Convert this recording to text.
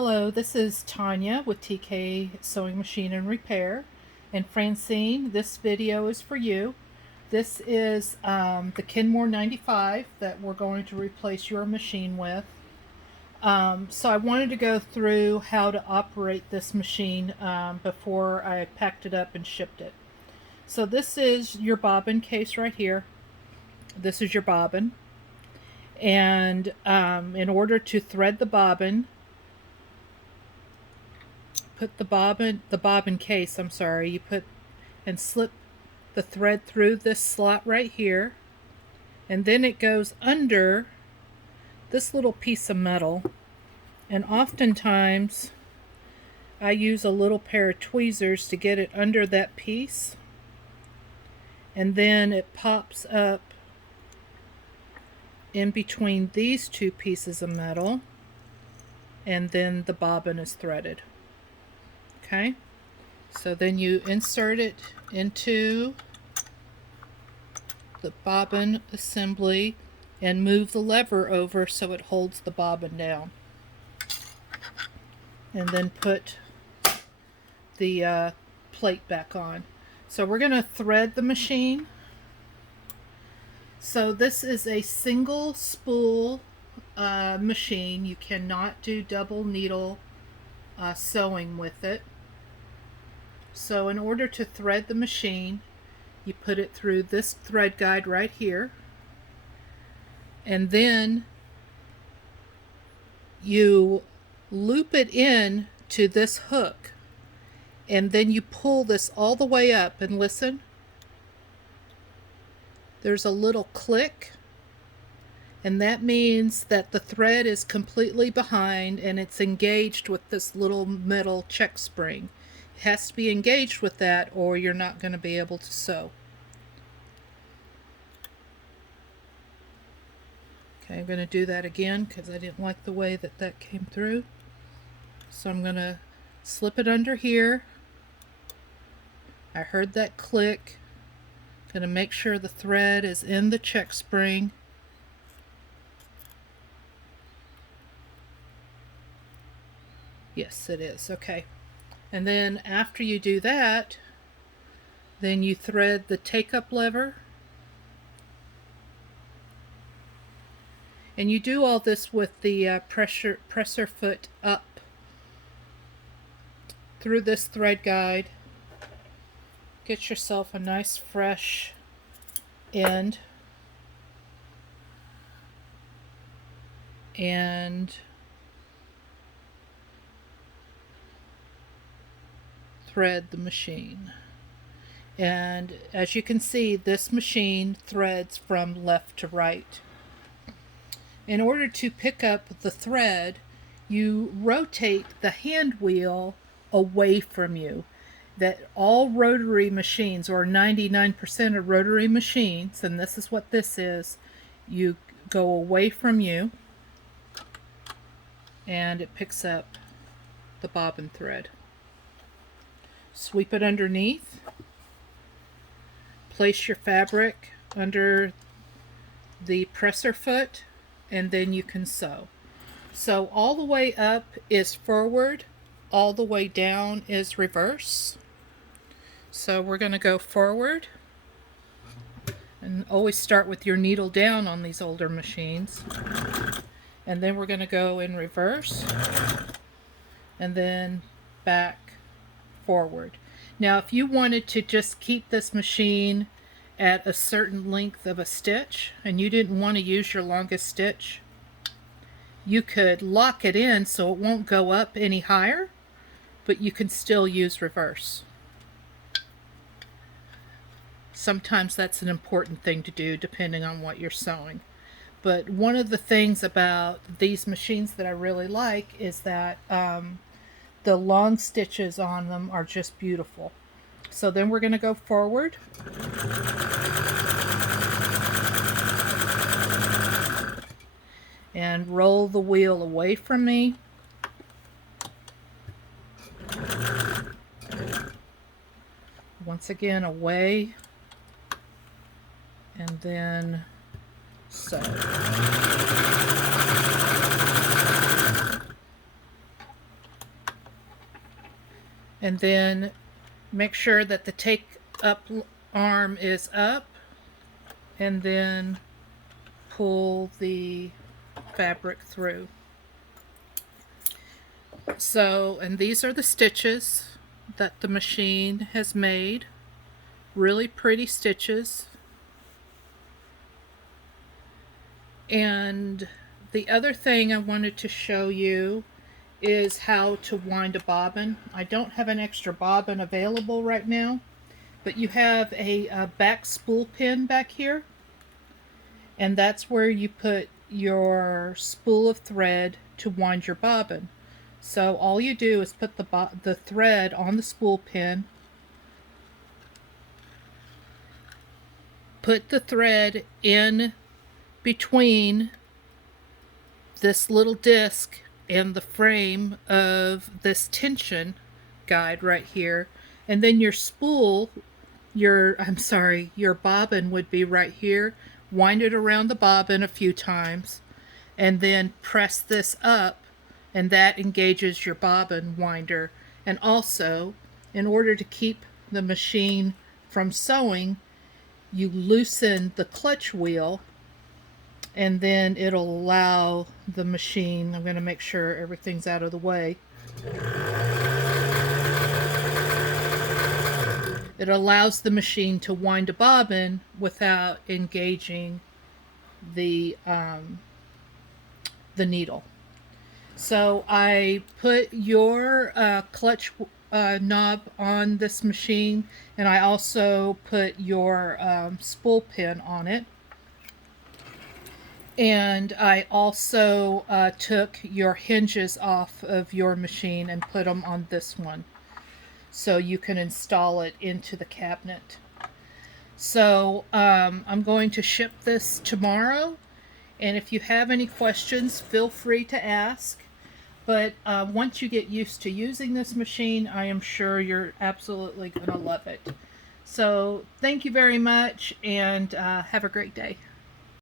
Hello, this is Tanya with TK Sewing Machine and Repair. And Francine, this video is for you. This is the Kenmore 95 that we're going to replace your machine with. So I wanted to go through how to operate this machine before I packed it up and shipped it. So this is your bobbin case right here. This is your bobbin. And in order to thread the bobbin, put the bobbin case, you put and slip the thread through this slot right here, and then it goes under this little piece of metal, and oftentimes I use a little pair of tweezers to get it under that piece, and then it pops up in between these two pieces of metal, and then the bobbin is threaded. Okay, so then you insert it into the bobbin assembly and move the lever over so it holds the bobbin down. And then put the plate back on. So we're going to thread the machine. So this is a single spool machine. You cannot do double needle sewing with it. So in order to thread the machine, you put it through this thread guide right here, and then you loop it in to this hook, and then you pull this all the way up, and listen, there's a little click, and that means that the thread is completely behind and it's engaged with this little metal check spring. It has to be engaged with that or you're not going to be able to sew. Okay, I'm going to do that again because I didn't like the way that came through. So I'm going to slip it under here. I heard that click. Going to make sure the thread is in the check spring. Yes, it is. Okay. And then after you do that, then you thread the take-up lever. And you do all this with the presser foot up through this thread guide. Get yourself a nice fresh end. And thread the machine. And as you can see, this machine threads from left to right. In order to pick up the thread, you rotate the hand wheel away from you. That all rotary machines, or 99% of rotary machines, and this is what this is, you go away from you and it picks up the bobbin thread. Sweep it underneath, place your fabric under the presser foot, and then you can sew. So all the way up is forward, all the way down is reverse. So we're going to go forward, and always start with your needle down on these older machines. And then we're going to go in reverse, and then back, forward. Now if you wanted to just keep this machine at a certain length of a stitch and you didn't want to use your longest stitch, you could lock it in so it won't go up any higher, but you can still use reverse. Sometimes that's an important thing to do depending on what you're sewing. But one of the things about these machines that I really like is that the long stitches on them are just beautiful. So then we're going to go forward. And roll the wheel away from me. Once again, away. And then sew. And then make sure that the take up arm is up, and then pull the fabric through. So, and these are the stitches that the machine has made. Really pretty stitches. And the other thing I wanted to show you is how to wind a bobbin. I don't have an extra bobbin available right now, but you have a back spool pin back here, and that's where you put your spool of thread to wind your bobbin. So all you do is put the thread on the spool pin, put the thread in between this little disc and the frame of this tension guide right here, and then your spool, your bobbin would be right here. Wind it around the bobbin a few times, and then press this up, and that engages your bobbin winder. And also, in order to keep the machine from sewing, you loosen the clutch wheel, and then it'll allow the machine, I'm going to make sure everything's out of the way, it allows the machine to wind a bobbin without engaging the needle. So I put your clutch knob on this machine, and I also put your spool pin on it. And I also took your hinges off of your machine and put them on this one, so you can install it into the cabinet. So I'm going to ship this tomorrow, and if you have any questions, feel free to ask. But once you get used to using this machine, I am sure you're absolutely going to love it. So thank you very much, and have a great day.